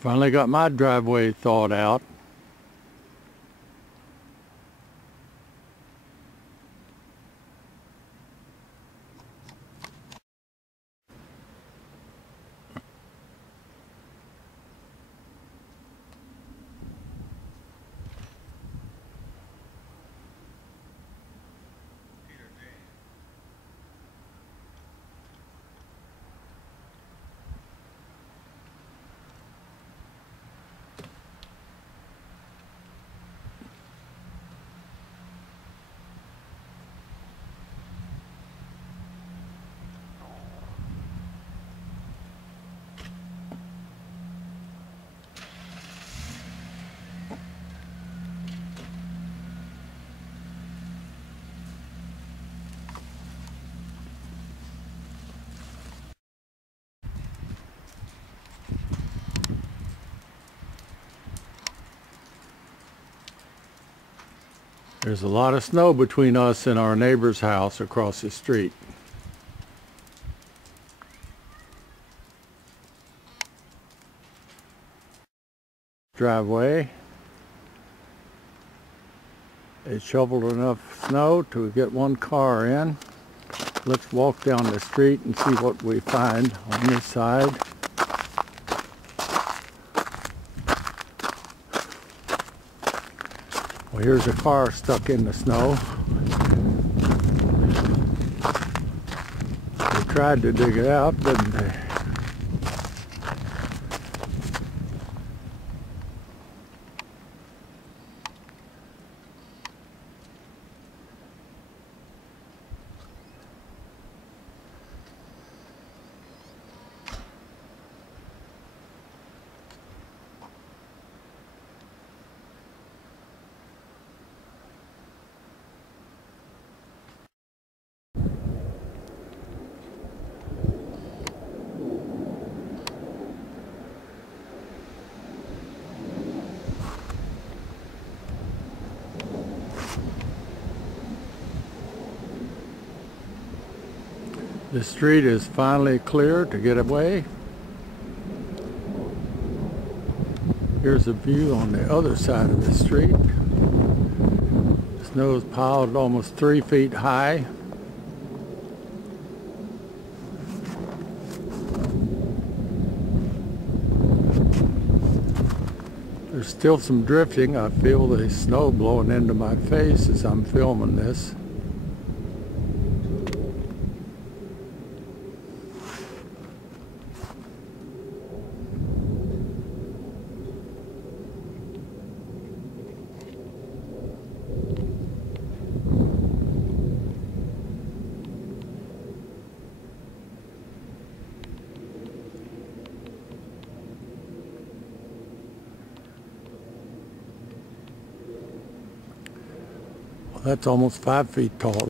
Finally got my driveway thawed out. There's a lot of snow between us and our neighbor's house across the street. Driveway. It shoveled enough snow to get one car in. Let's walk down the street and see what we find on this side. Well, here's a car stuck in the snow. They tried to dig it out, didn't they? The street is finally clear to get away. Here's a view on the other side of the street. Snow's piled almost 3 feet high. There's still some drifting. I feel the snow blowing into my face as I'm filming this. That's almost 5 feet tall.